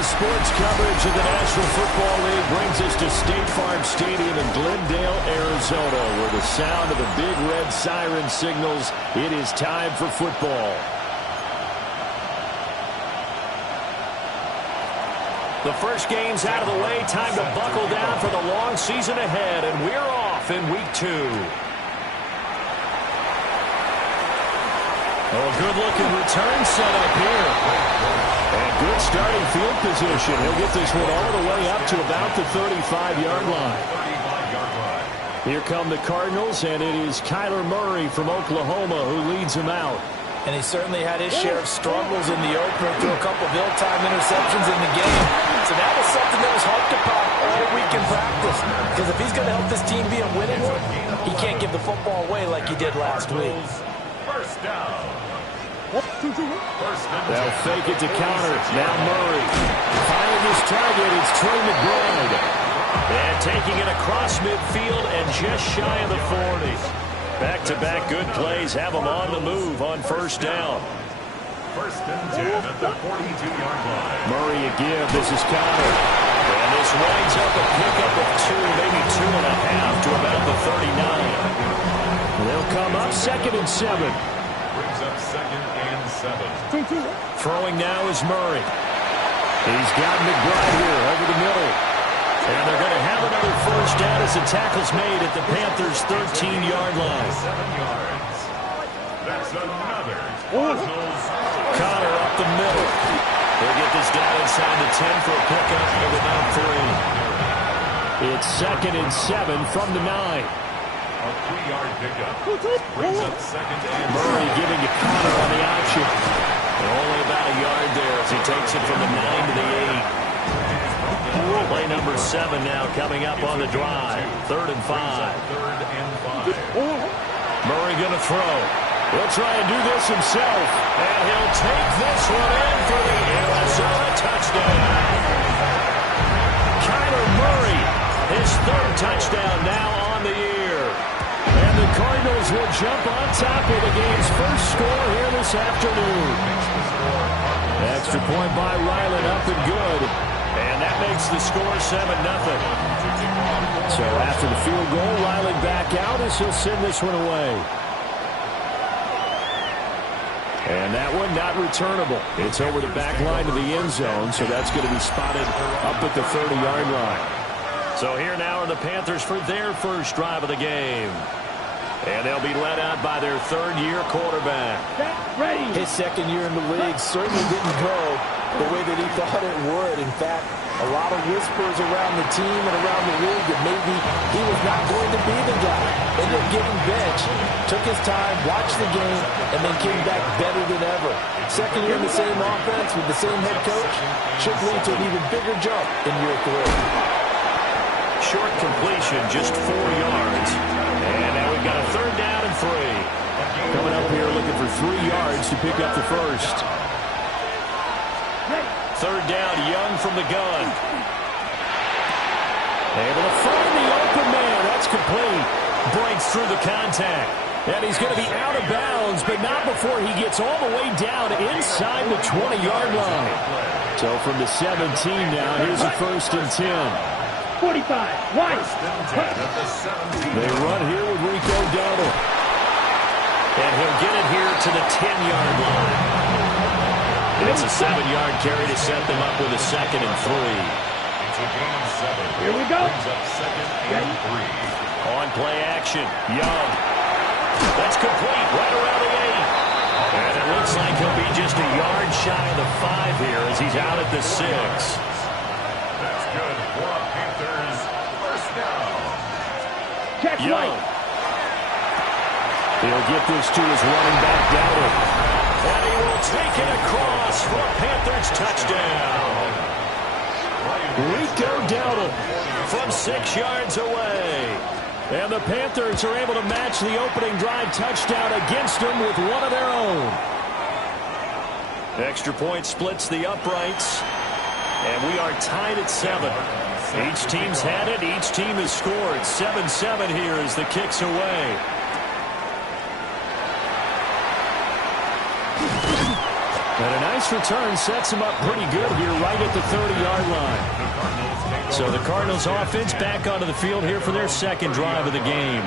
Daily sports coverage of the National Football League brings us to State Farm Stadium in Glendale, Arizona, where the sound of the big red siren signals it is time for football. The first game's out of the way. Time to buckle down for the long season ahead, and we're off in week 2. Oh, a good-looking return set up here. And good starting field position. He'll get this one all the way up to about the 35-yard line. Here come the Cardinals, and it is Kyler Murray from Oklahoma who leads them out. And he certainly had his share of struggles in the opener, threw a couple of ill-timed interceptions in the game. So that was something that was hard to pop all week in practice. Because if he's going to help this team be a winning one, he can't give the football away like he did last week. First down. They'll fake it to counter. Now Murray. Finding his target, it's Trey McBride. And taking it across midfield and just shy of the 40. Back-to-back good plays have him on the move on first down. First and 10 at the 42-yard line. Murray again. This is Connor. And this winds up a pickup of 2, maybe 2.5 to about the 39. They'll come up 2nd and 7. Brings up 2nd and 7. Throwing now is Murray. He's got McBride here over the middle. And they're going to have another first down as the tackle's made at the Panthers' 13-yard line. 7 yards. That's another Cardinals. Connor up the middle. They'll get this down inside the 10 for a pickup of about 3. It's 2nd and 7 from the 9. A 3-yard pickup. Brings up 2nd and Murray giving it Connor on the option. And only about a yard there as he takes it from the 9 to the 8. Play number 7 now coming up on the drive. 3rd and 5. Murray going to throw. He'll try and do this himself. And he'll take this one in for the Arizona touchdown. Kyler Murray, his 3rd touchdown now on the year. And the Cardinals will jump on top of the game's first score here this afternoon. Extra point by Ryland, up and good. And that makes the score 7-0. So after the field goal, Riley back out as he'll send this one away. And that one not returnable. It's over the back line of the end zone, so that's going to be spotted up at the 30-yard line. So here now are the Panthers for their first drive of the game. And they'll be led out by their 3rd-year quarterback. His 2nd year in the league certainly didn't go the way that he thought it would. In fact, a lot of whispers around the team and around the league that maybe he was not going to be the guy. Ended up getting benched, took his time, watched the game, and then came back better than ever. 2nd year in the same offense with the same head coach should lead to an even bigger jump in year 3. Short completion, just 4 yards. And now we've got a 3rd down and 3. Coming up here looking for 3 yards to pick up the first. 3rd down, Young from the gun. Able to find the open man. That's complete. Breaks through the contact. And he's going to be out of bounds, but not before he gets all the way down inside the 20-yard line. So from the 17 now, here's a 1st and 10. 45, wide. They run here with Rico Dowdle. And he'll get it here to the 10-yard line. It's a 7-yard carry to set them up with a 2nd and 3. It's a gain of 7. Here we go. Brings up 2nd and 3. On play action, Young. That's complete right around the 8. And it looks like he'll be just a yard shy of the 5 here as he's out at the 6. That's good for a Panthers first down. Young. He'll get this to his running back, Dowdle. And he will take it across for a Panthers touchdown. Rico Dowdle from 6 yards away. And the Panthers are able to match the opening drive touchdown against them with one of their own. Extra point splits the uprights. And we are tied at 7. Each team's had it. Each team has scored. 7-7 here as the kick's away. And a nice return sets him up pretty good here right at the 30-yard line. So the Cardinals offense back onto the field here for their second drive of the game.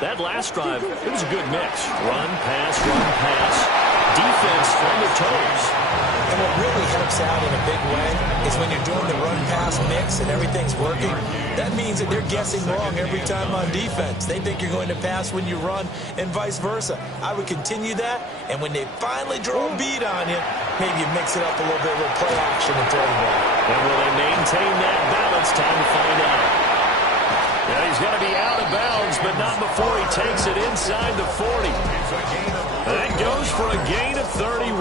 That last drive, it was a good mix. Run, pass, defense on their toes. And what really helps out in a big way is when you're doing the run-pass mix and everything's working, that means that they're guessing wrong every time on defense. They think you're going to pass when you run and vice versa. I would continue that, and when they finally draw a beat on you, maybe you mix it up a little bit with play action and throw the ball. And will they maintain that balance? Time to find out. Yeah, he's going to be out of bounds, but not before he takes it inside the 40. That goes for a gain of 31.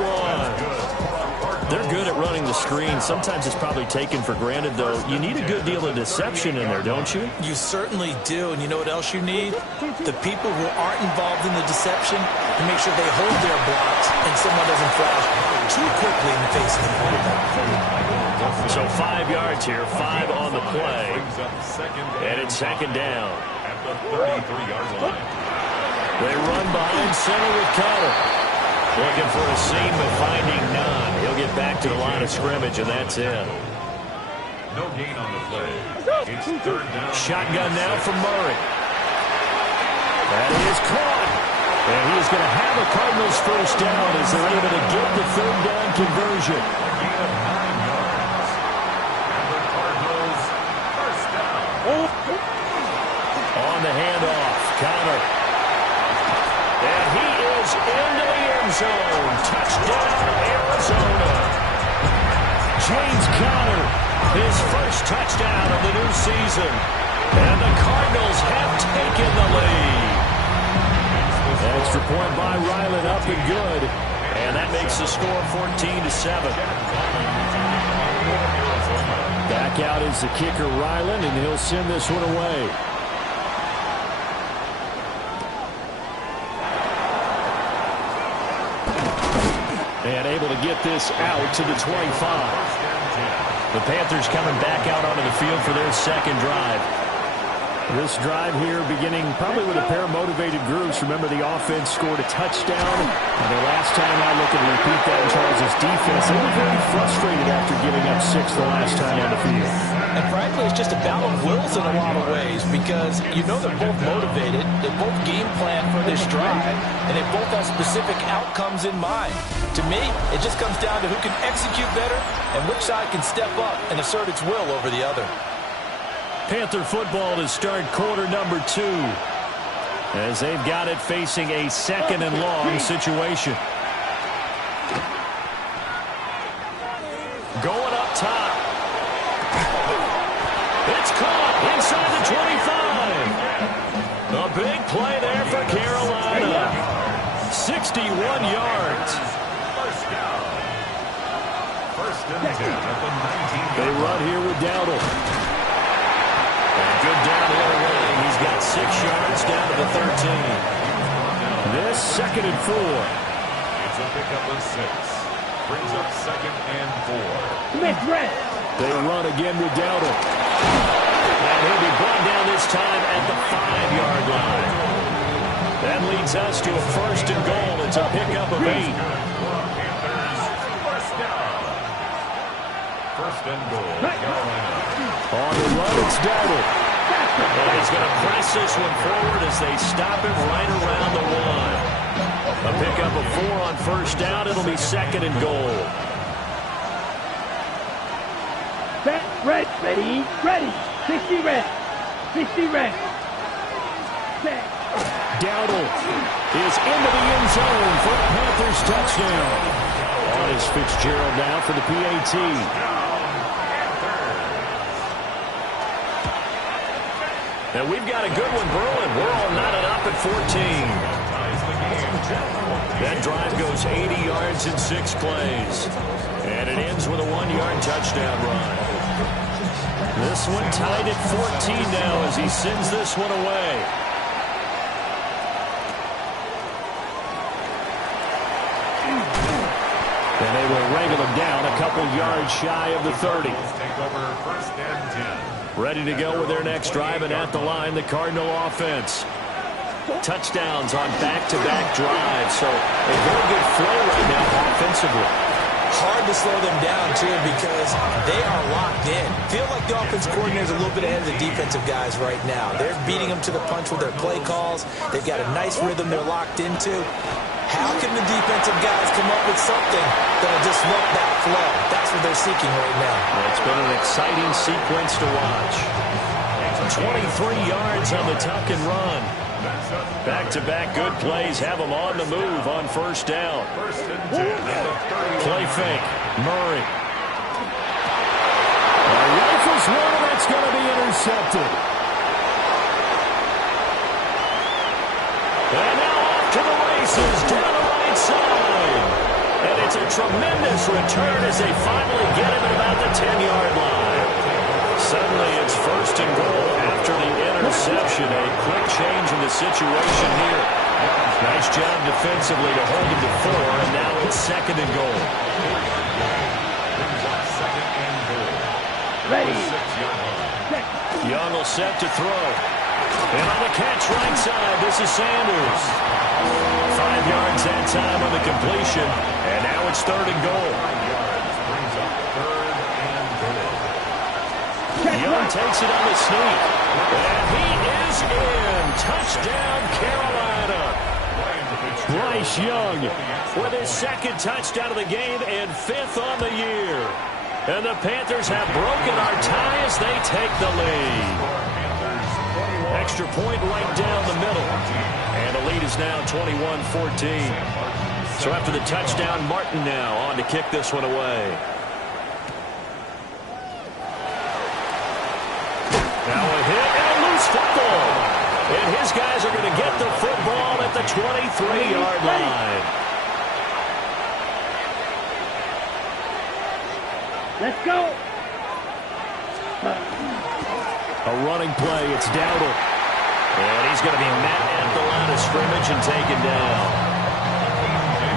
They're good at running the screen. Sometimes it's probably taken for granted, though. You need a good deal of deception in there, don't you? You certainly do. And you know what else you need? The people who aren't involved in the deception to make sure they hold their blocks and someone doesn't flash too quickly in the face of the quarterback. So 5 yards here, 5 on the play. And it's second down. At the 33-yard line. They run behind center with Connor. Looking for a seam, but finding none. He'll get back to the line of scrimmage, and that's it. No gain on the play. It's third down. Shotgun now from Murray. That is caught. And he is going to have a Cardinals first down as they're able to get the third down conversion. A gain of 9 yards. And the Cardinals first down. On the handoff, Connor. And he is into the end zone. Touchdown, Arizona. James Conner, his first touchdown of the new season. And the Cardinals have taken the lead. Extra point by Ryland, up and good. And that makes the score 14-7. Back out is the kicker, Ryland, and he'll send this one away. And able to get this out to the 25. The Panthers coming back out onto the field for their second drive. This drive here beginning probably with a pair of motivated groups. Remember, the offense scored a touchdown. And the last time I look and repeat that in Charles' defense, they were very frustrated after giving up 6 the last time on the field. And frankly, it's just a battle of wills in a lot of ways because you know they're both motivated, they both game plan for this drive, and they both have specific outcomes in mind. To me, it just comes down to who can execute better and which side can step up and assert its will over the other. Panther football to start quarter number 2 as they've got it facing a second and long situation. Going up top. It's caught inside the 25. A big play there for Carolina. 61 yards. First down. First and 10 at the 19. They run here with Dowdle. And good downhill running. He's got 6 yards down to the 13. This second and 4. It's a pickup of 6. Brings up second and 4. They run again with Dowdle. And he'll be brought down this time at the 5-yard line. That leads us to a first and goal. It's a pickup of 8. Panthers first down. First and goal. Carolina. On the run, it's Dowdle. And he's going to press this one forward as they stop him right around the 1. A pickup of 4 on first down. It'll be second and goal. Set, ready, ready. 60 red. 60 red. Set. Dowdle is into the end zone for a Panthers touchdown. On is Fitzgerald now for the PAT. And we've got a good one brewing. We're all knotted up at 14. That drive goes 80 yards in 6 plays. And it ends with a 1-yard touchdown run. This one tied at 14 now as he sends this one away. And they will wrangle him down a couple yards shy of the 30. Take over first and 10. Ready to go with their next drive, and at the line, the Cardinal offense. touchdowns on back-to-back drives. So a very good flow right now offensively. Hard to slow them down, too, because they are locked in. Feel like the offense coordinator is a little bit ahead of the defensive guys right now. They're beating them to the punch with their play calls. They've got a nice rhythm they're locked into. How can the defensive guys come up with something that will disrupt that flow? That's what they're seeking right now. Well, it's been an exciting sequence to watch. 23 yards on the tuck and run. Back-to-back good plays have them on the move on first down. Play fake. Murray. Rifles one, that's going to be intercepted. And now off to the races, down the right side. And it's a tremendous return as they finally get him at about the 10-yard line. Suddenly it's first and goal after the interception. A quick change in the situation here. Nice job defensively to hold him to 4, and now it's second and goal. Ready. Young will set to throw. And on the catch right side, this is Sanders. 5 yards that time on the completion, and now it's third and goal. Young takes it on the sneak, and he is in. Touchdown, Carolina. Bryce Young with his second touchdown of the game and 5th on the year. And the Panthers have broken our tie as they take the lead. Extra point right down the middle. And the lead is now 21-14. So after the touchdown, Martin now on to kick this one away. Now a hit and a loose football. And his guys are going to get the football at the 23-yard line. Let's go. A running play. It's Dowdle. And he's going to be met at the line of scrimmage and taken down.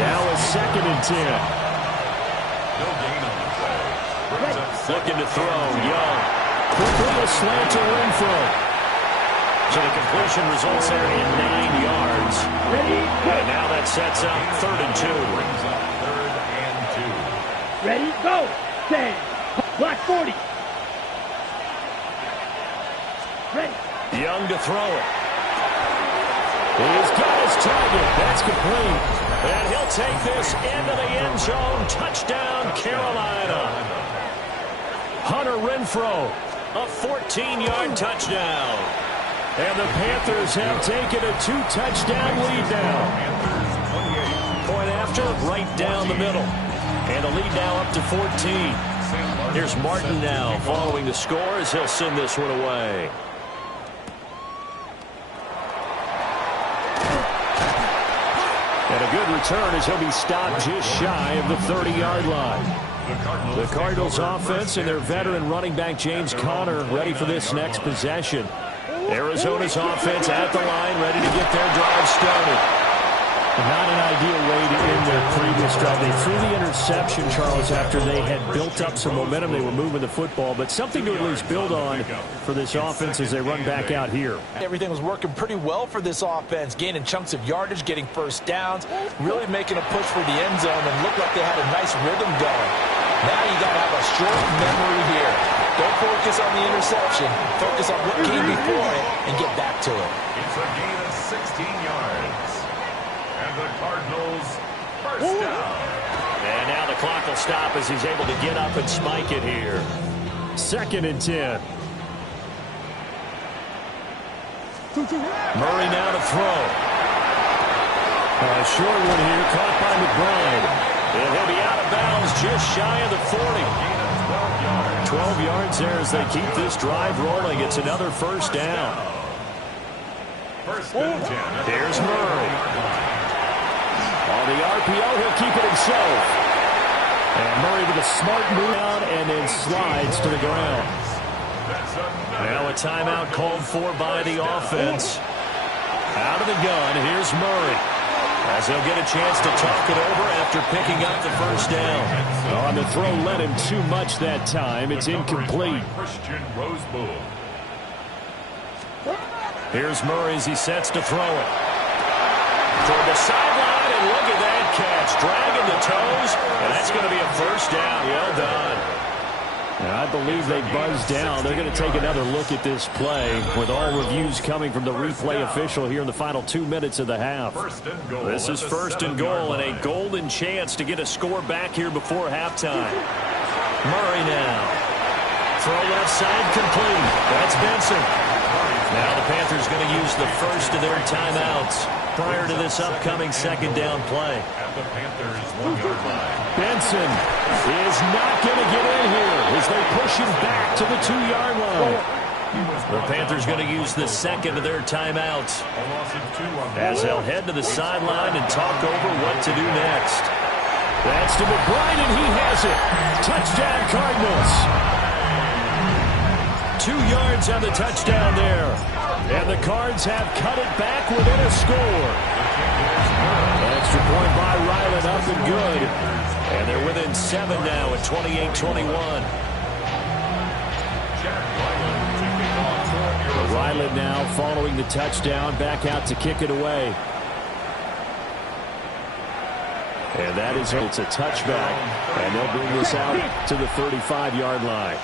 Now a second and 10. Looking to throw. Young. Quickly a slant to Renfro. So the completion results there in 9 yards. And now that sets up third and 2. Ready, go. 10. Block 40. Ready. Young to throw it. He's got his target. That's complete. And he'll take this into the end zone. Touchdown, Carolina. Hunter Renfro, a 14-yard touchdown. And the Panthers have taken a 2-touchdown lead now. Point after, right down the middle. And the lead now up to 14. Here's Martin now following the score as he'll send this one away. And a good return as he'll be stopped just shy of the 30-yard line. The Cardinals offense and their veteran running back James Conner ready for this next possession. Arizona's offense at the line, ready to get their drive started. Not an ideal way to end their previous drive. They threw the interception, Charles, after they had built up some momentum. They were moving the football, but something to at least build on for this offense as they run back out here. Everything was working pretty well for this offense, gaining chunks of yardage, getting first downs, really making a push for the end zone, and looked like they had a nice rhythm going. Now you got to have a short memory here. Don't focus on the interception. Focus on what came before it and get back to it. It's a gain of 16 yards. And the Cardinals first down. And now the clock will stop as he's able to get up and spike it here. Second and 10. Murray now to throw. A short one here, caught by McBride. And he'll be out of bounds just shy of the 40. 12 yards there as they keep this drive rolling. It's another first down. First and 10. Here's Murray. On the RPO, he'll keep it himself. And Murray with a smart move out and then slides to the ground. Now a timeout called for by the offense. Out of the gun, here's Murray. As he'll get a chance to talk it over after picking up the first down. On the throw, led him too much that time. It's incomplete. Christian Rosebull. Here's Murray as he sets to throw it. Toward the sideline, and look at that catch. Dragging the toes, and that's going to be a first down. Well done. And I believe they buzzed down. They're going to take another look at this play with all reviews coming from the replay official here in the final 2 minutes of the half. This is first and goal and a golden chance to get a score back here before halftime. Murray now. Throw left side complete. That's Benson. Now the Panthers going to use the first of their timeouts prior to this upcoming second down play. At the Panthers' 1-yard line. Benson is not going to get in here as they push him back to the 2-yard line. The Panthers going to use the second of their timeouts as they'll head to the sideline and talk over what to do next. That's to McBride, and he has it. Touchdown, Cardinals. 2 yards on the touchdown there. And the Cards have cut it back within a score. Extra point by Ryland, up and good. And they're within 7 now at 28-21. Ryland now following the touchdown, back out to kick it away. And that is, it's a touchback. And they'll bring this out to the 35-yard line.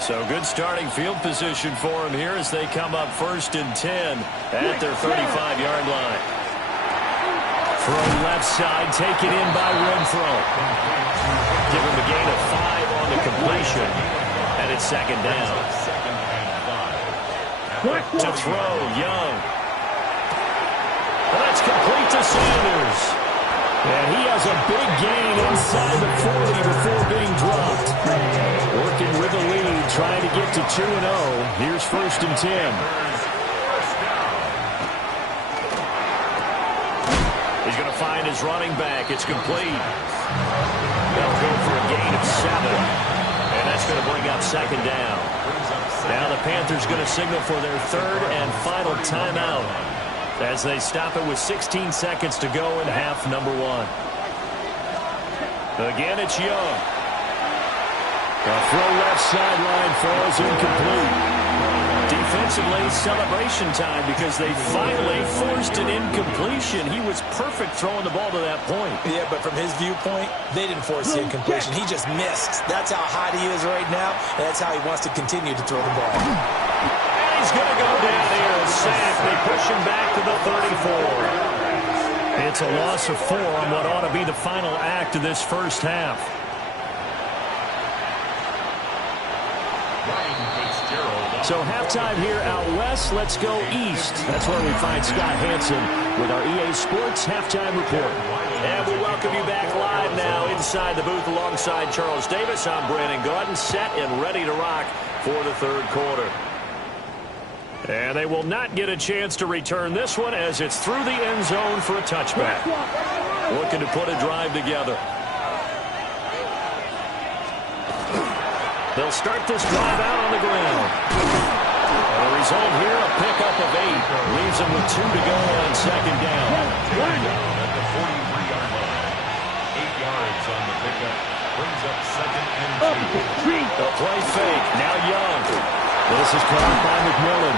So good starting field position for him here as they come up first and 10 at their 35-yard line. Throw left side, taken in by Renfro. Give him a gain of 5 on the completion. And it's second down. To throw, Young. That's complete to Sanders. And he has a big gain inside the 40 before being dropped. Working with the lead, trying to get to 2-0. Here's first and 10. He's going to find his running back. It's complete. They'll go for a gain of 7. And that's going to bring up second down. Now the Panthers going to signal for their third and final timeout as they stop it with 16 seconds to go in half number 1. Again, it's Young. A throw left sideline falls incomplete. Defensively, celebration time because they finally forced an incompletion. He was perfect throwing the ball to that point. Yeah, but from his viewpoint, they didn't force the incompletion. He just missed. That's how hot he is right now, and that's how he wants to continue to throw the ball. And he's going to go down here and sack. They push him back to the 34. It's a loss of 4 on what ought to be the final act of this first half. So halftime here out west. Let's go east. That's where we find Scott Hansen with our EA Sports Halftime Report. And we welcome you back live now inside the booth alongside Charles Davis. I'm Brandon Gaudin, set and ready to rock for the third quarter. And they will not get a chance to return this one as it's through the end zone for a touchback. Looking to put a drive together. They'll start this drive out on the ground. And the result here, a pickup of 8. Leaves them with 2 to go on second down. At the 43-yard line. 8 yards on the pickup. Brings up second and 2. The play fake. Now Young. This is caught by McMillan.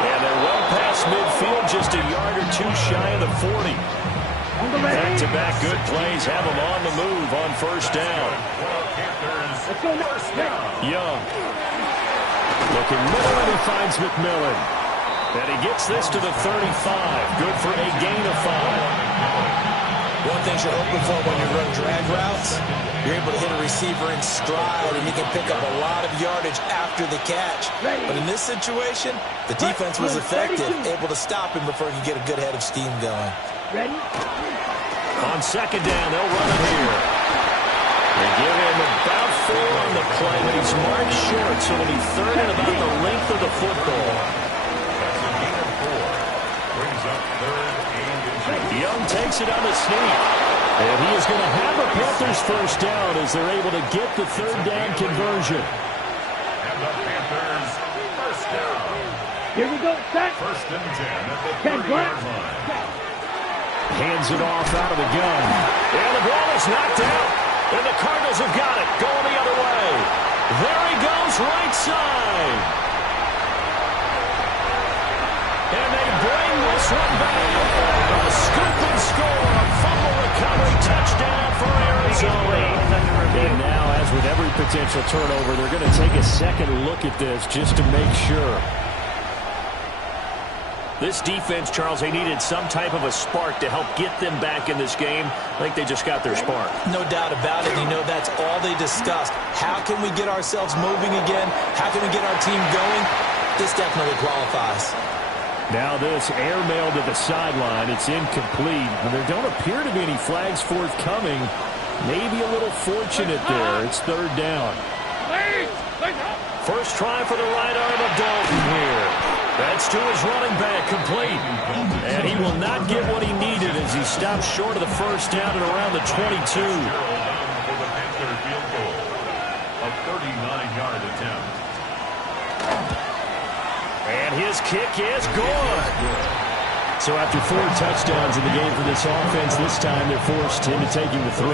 And they're well past midfield, just a yard or 2 shy of the 40. Back-to-back good plays have them on the move on first down. Young. Looking middle, and he finds McMillan. And he gets this to the 35. Good for a gain of 5. One thing you're hoping for when you run drag routes, you're able to hit a receiver in stride, and he can pick up a lot of yardage after the catch. But in this situation, the defense was effective, able to stop him before he could get a good head of steam going. On second down, they'll run it here. They give him about 4 on the play, but he's marked short, so it'll be third and about the length of the football. That's a gain of 4. Brings up third and 2. Young takes it on the sneak. And he is going to have a Panthers first down as they're able to get the third down conversion. And the Panthers first down. Here we go, set. First and 10 at the 30-yard line. Hands it off out of the gun. And the ball is knocked out. And the Cardinals have got it. Going the other way. There he goes, right side. this one back. A scoop and score. A fumble recovery touchdown for Arizona. And now, as with every potential turnover, they're going to take a second look at this just to make sure. This defense, Charles, they needed some type of a spark to help get them back in this game. I think they just got their spark. No doubt about it. You know, that's all they discussed. How can we get ourselves moving again? How can we get our team going? This definitely qualifies. Now this airmail to the sideline. It's incomplete. And there don't appear to be any flags forthcoming. Maybe a little fortunate there. It's third down. First try for the right arm of Dalton here. That's to his running back, complete. And he will not get what he needed as he stops short of the first down at around the 22. For the Panther field goal, a 39-yard attempt. And his kick is good. So after 4 touchdowns in the game for this offense, this time they're forced into taking the 3.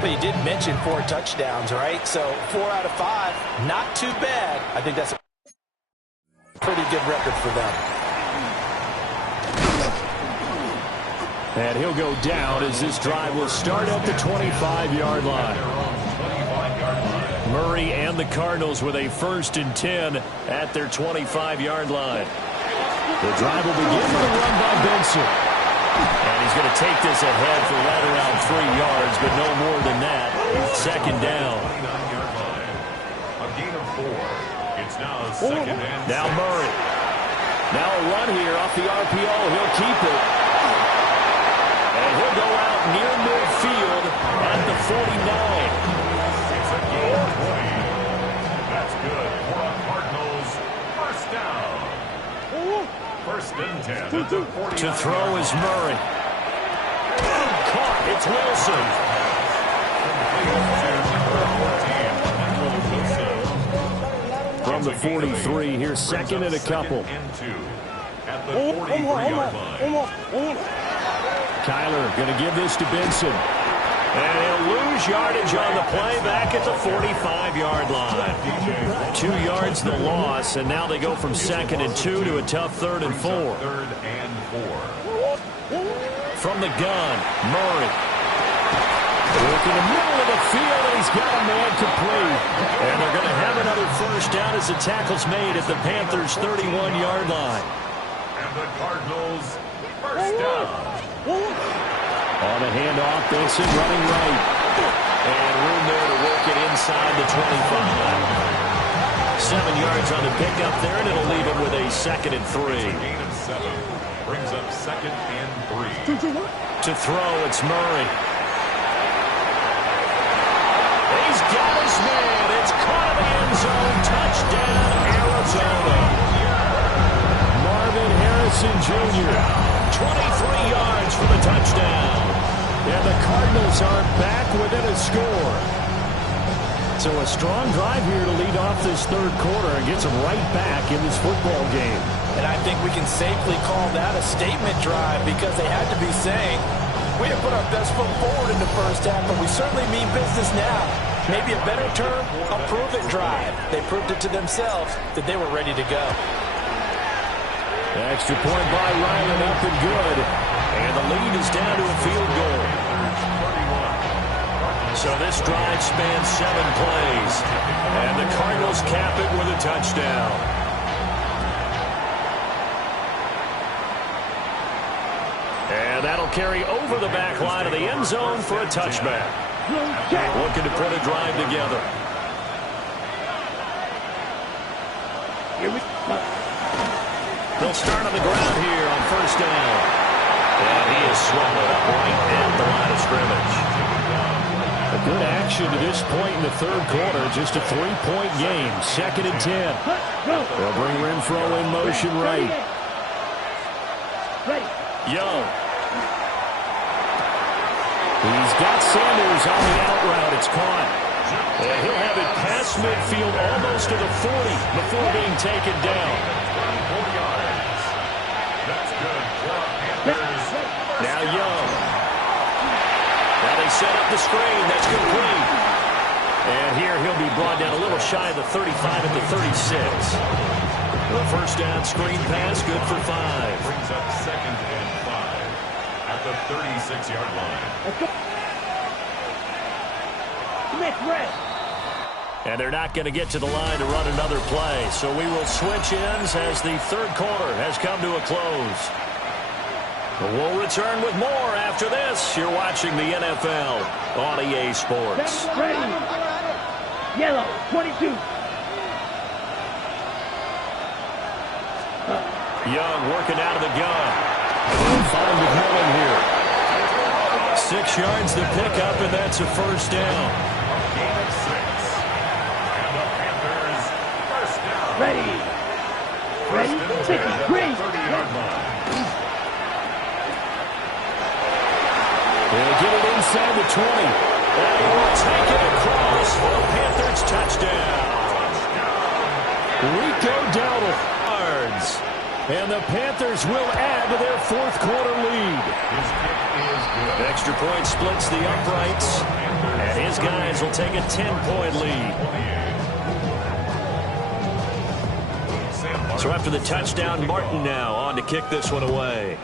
But you did mention 4 touchdowns, right? So 4 out of 5, not too bad. I think that's a pretty good record for them. And he'll go down as this drive will start at the 25-yard line. Murray and the Cardinals with a 1st and 10 at their 25-yard line. The drive will begin with a run by Benson. And he's going to take this ahead for right around 3 yards, but no more than that. Second down. A gain of 4. It's now second and Now Murray. Now a run here off the RPO. He'll keep it. And he'll go out near midfield at the 49. it's a gain of 20. That's good for a Cardinals first down. First and 10 at the 49. To throw is Murray. Caught. It's Wilson. From the 43, here's second and a couple. At the 43-yard line. Kyler going to give this to Benson. And he'll lose yardage on the play back at the 45-yard line. 2 yards the loss, and now they go from 2nd and 2 to a tough 3rd and 4. 3rd and 4. From the gun, Murray. Working the middle of the field, and he's got a man complete. And they're going to have another first down as the tackle's made at the Panthers' 31-yard line. And the Cardinals first down. On the handoff, Benson running right. And room there to work it inside the 25. 7 yards on the pickup there, and it'll leave it with a 2nd and 3. Gain of 7. Brings up 2nd and 3. To throw, it's Murray. He's got his man. It's caught in the end zone. Touchdown, Arizona. Marvin Harrison Jr. 23 yards for the touchdown. And the Cardinals are back within a score. So a strong drive here to lead off this 3rd quarter and gets them right back in this football game. And I think we can safely call that a statement drive because they had to be saying, we have put our best foot forward in the first half, but we certainly mean business now. Maybe a better term, a prove-it drive. They proved it to themselves that they were ready to go. Extra point by Ryland, up and good. And the lead is down to a field goal. So this drive spans 7 plays. And the Cardinals cap it with a touchdown. And that'll carry over the back line of the end zone for a touchback. Looking to put a drive together. They'll start on the ground here on first down. And he is swallowed up right at the line of scrimmage. A good action to this point in the 3rd quarter. Just a 3-point game. 2nd and 10. They'll bring Renfro in motion right. Young. He's got Sanders on the out route. It's caught. And he'll have it past midfield almost to the 40 before being taken down. That's good for Panthers. Now Young. Now they set up the screen. That's complete. And here he'll be brought down a little shy of the 35 at the 36. The first down screen pass, good for 5. Brings up 2nd and 5 at the 36-yard line. Let's go. Smith, red. And they're not going to get to the line to run another play. So we will switch ends as the third quarter has come to a close. But we'll return with more after this. You're watching the NFL on EA Sports. Ready. Yellow, 22. Young working out of the gun. Find McMillan here. 6 yards to pick up, and that's a first down. Gain of 6. And the Panthers first down. Ready. Ready. 53. 30-yard line. They'll get it inside the 20. And he will take it across for a Panthers touchdown. Rico Dowdle. And the Panthers will add to their fourth quarter lead. His kick is good. Extra point splits the uprights. And his guys will take a 10-point lead. So after the touchdown, Martin now on to kick this one away.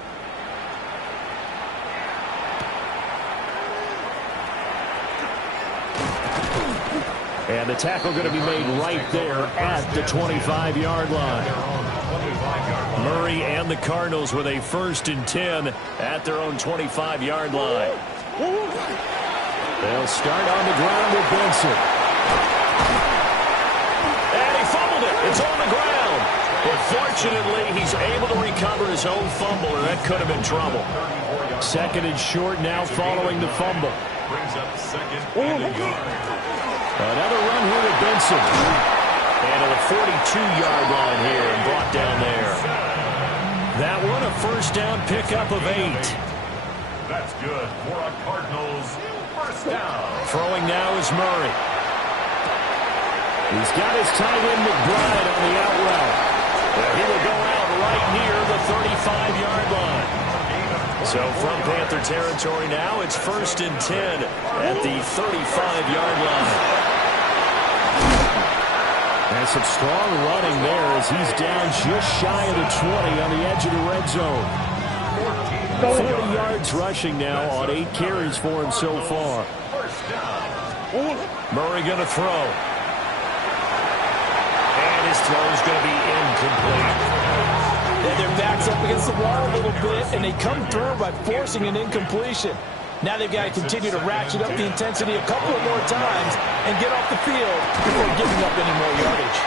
And the tackle going to be made right there at the 25-yard line. Murray and the Cardinals with a 1st and 10 at their own 25-yard line. They'll start on the ground with Benson. And he fumbled it. It's on the ground. But fortunately, he's able to recover his own fumble, or that could have been trouble. 2nd and short now following the fumble. Brings up 2nd and a yard. Another run here with Benson. And to the 42-yard line here and brought down there. That one a first down pickup of 8. That's good for a Cardinals first down. Throwing now is Murray. He's got his tight end McBride on the out route. He will go out right near the 35-yard line. So from Panther territory now, it's 1st and 10 at the 35-yard line. And some strong running there as he's down just shy of the 20 on the edge of the red zone. 40 yards rushing now on 8 carries for him so far. Murray going to throw. And his throw is going to be incomplete. Yeah, their back's up against the wall a little bit, and they come through by forcing an incompletion. Now they've got to continue to ratchet up the intensity a couple of more times and get off the field before giving up any more yardage.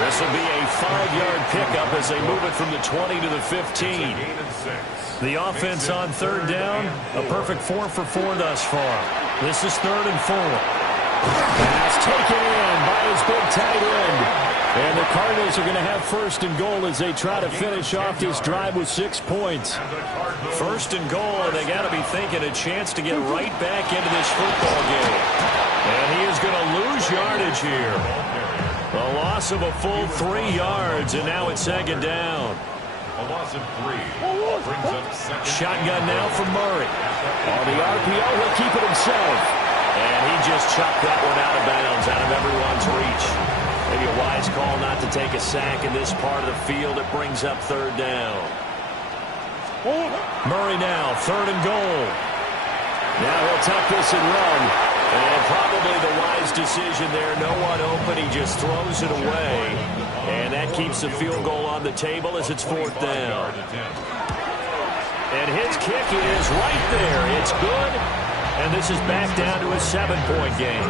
This will be a 5-yard pickup as they move it from the 20 to the 15. The offense on 3rd down, a perfect 4 for 4 thus far. This is 3rd and 4. Pass taken in by his big tight end. And the Cardinals are going to have 1st and goal as they try to finish off this drive with 6 points. 1st and goal, and they got to be thinking a chance to get right back into this football game. And he is going to lose yardage here. A loss of a full 3 yards, and now it's 2nd down. A loss of 3. Brings up 2nd. Shotgun now from Murray. On the RPO, he'll keep it himself. And he just chucked that one out of bounds, out of everyone's reach. Maybe a wise call not to take a sack in this part of the field. It brings up 3rd down. Murray now, 3rd and goal. Now he'll tuck this and run. And probably the wise decision there. No one open. He just throws it away. And that keeps the field goal on the table as it's 4th down. And his kick is right there. It's good. And this is back down to a 7-point game.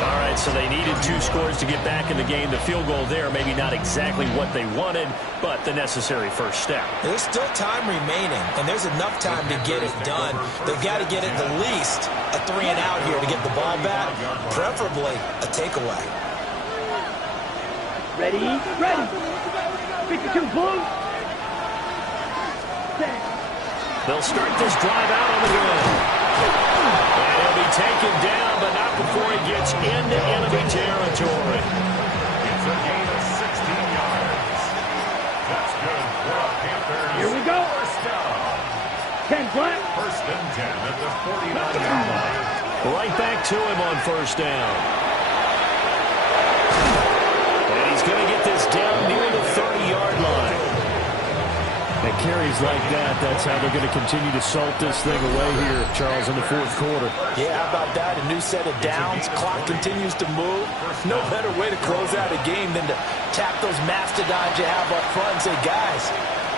All right, so they needed 2 scores to get back in the game. The field goal there, maybe not exactly what they wanted, but the necessary first step. There's still time remaining, and there's enough time to get it done. They've got to get at the least a 3 and out here to get the ball back, preferably a takeaway. Ready, ready. 52 blue. They'll start this drive out on the ground. And he'll be taken down, but not before he gets into enemy territory. It's a gain of 16 yards. That's good for a Panthers. Here we go. First down. 10 flat. 1st and 10 at the 49-yard line. Right back to him on 1st down. And he's going to get this down near the plays like that, that's how they're going to continue to salt this thing away here, Charles, in the fourth quarter. Yeah, how about that? A new set of downs. Clock continues to move. No better way to close out a game than to tap those mastodons you have up front and say, guys,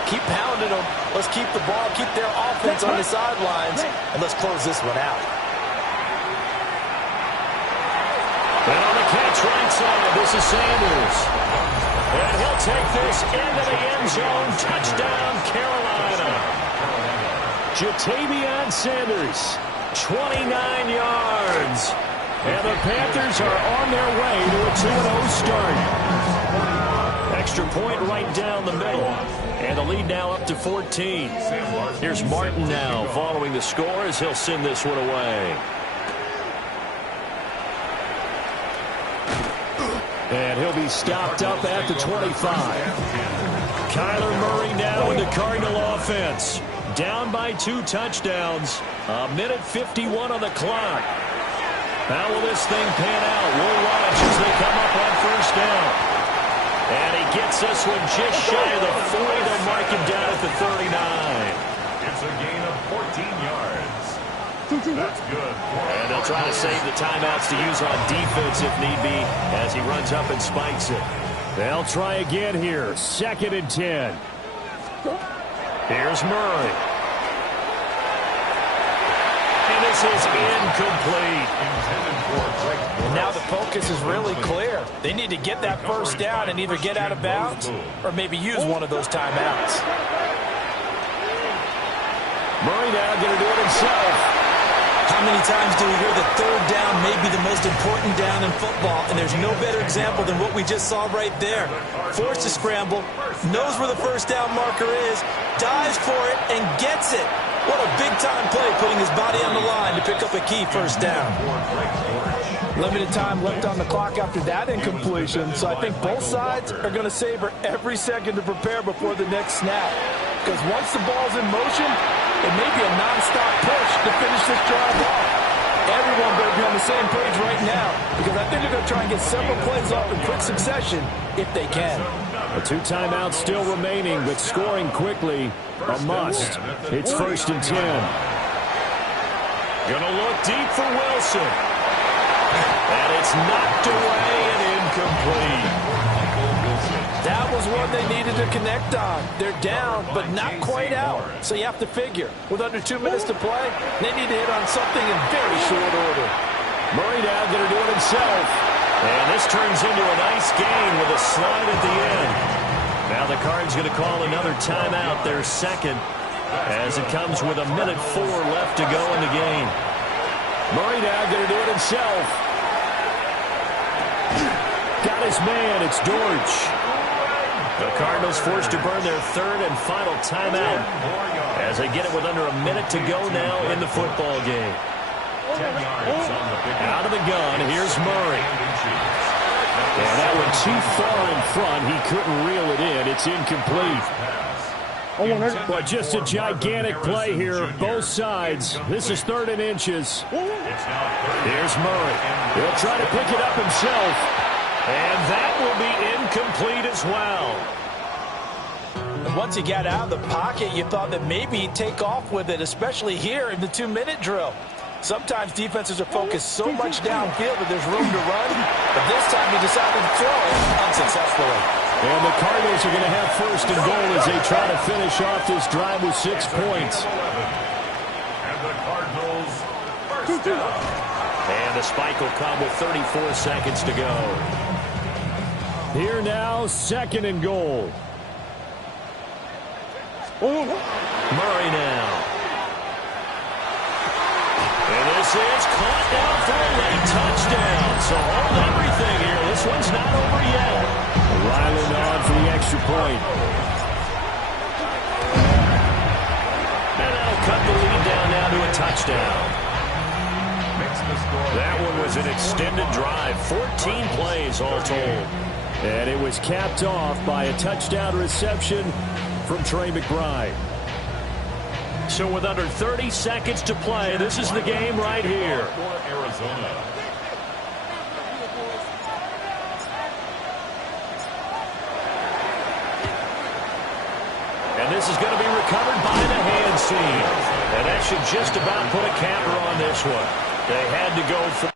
keep pounding them. Let's keep the ball, keep their offense on the sidelines, and let's close this one out. And on the catch right side, this is Sanders. And he'll take this into the end zone. Touchdown, Carolina. Jatavion Sanders, 29 yards. And the Panthers are on their way to a 2-0 start. Extra point right down the middle. And the lead now up to 14. Here's Martin now following the score as he'll send this one away. And he'll be stopped up at the 25. Kyler Murray now in the Cardinal offense. Down by 2 touchdowns. A minute 51 on the clock. How will this thing pan out? We'll watch as they come up on first down. And he gets this one just shy of the 40. They'll mark him down at the 39. It's a gain of 14 yards. That's good. And they'll try to save the timeouts to use on defense if need be as he runs up and spikes it. They'll try again here. 2nd and 10. Here's Murray. And this is incomplete. And now the focus is really clear. They need to get that first down and either get out of bounds or maybe use one of those timeouts. Murray now going to do it himself. How many times do we hear that third down may be the most important down in football, and there's no better example than what we just saw right there. Forced to scramble, knows where the first down marker is, dives for it, and gets it. What a big-time play, putting his body on the line to pick up a key first down. Limited time left on the clock after that incompletion, so I think both sides are going to savor every second to prepare before the next snap. Because once the ball's in motion, it may be a non-stop push to finish this drive off. Everyone better be on the same page right now, because I think they're going to try and get several plays off in quick succession if they can. A 2 timeouts still remaining, but scoring quickly a must. It's 1st and 10. Gonna look deep for Wilson. And it's knocked away and incomplete. That was one they needed to connect on. They're down, but not quite out. So you have to figure, with under 2 minutes to play, they need to hit on something in very short order. Murray now going to do it himself. And this turns into a nice gain with a slide at the end. Now the Cards going to call another timeout, their second, as it comes with a minute 4 left to go in the game. Murray now going to do it himself. Got his man, it's Dortch. The Cardinals forced to burn their 3rd and final timeout as they get it with under a minute to go now in the football game. 10 yards on the pick. Out of the gun, here's Murray. And that one too far in front. He couldn't reel it in. It's incomplete. But just a gigantic play here, both sides. This is 3rd and inches. Here's Murray. He'll try to pick it up himself. And that will be incomplete as well. And once he got out of the pocket, you thought that maybe he'd take off with it, especially here in the 2-minute drill. Sometimes defenses are focused so much downfield that there's room to run, but this time he decided to throw it unsuccessfully. And the Cardinals are going to have 1st and goal as they try to finish off this drive with 6 points. And the Cardinals first down. And the spike will come with 34 seconds to go. Here now, 2nd and goal. Murray now. And this is caught down for a late touchdown. So hold everything here. This one's not over yet. Ryland on for the extra point. And that'll cut the lead down now to a touchdown. That one was an extended drive. 14 plays all told. And it was capped off by a touchdown reception from Trey McBride. So with under 30 seconds to play, this is the game right here. Arizona. And this is going to be recovered by the hands team. And that should just about put a capper on this one. They had to go for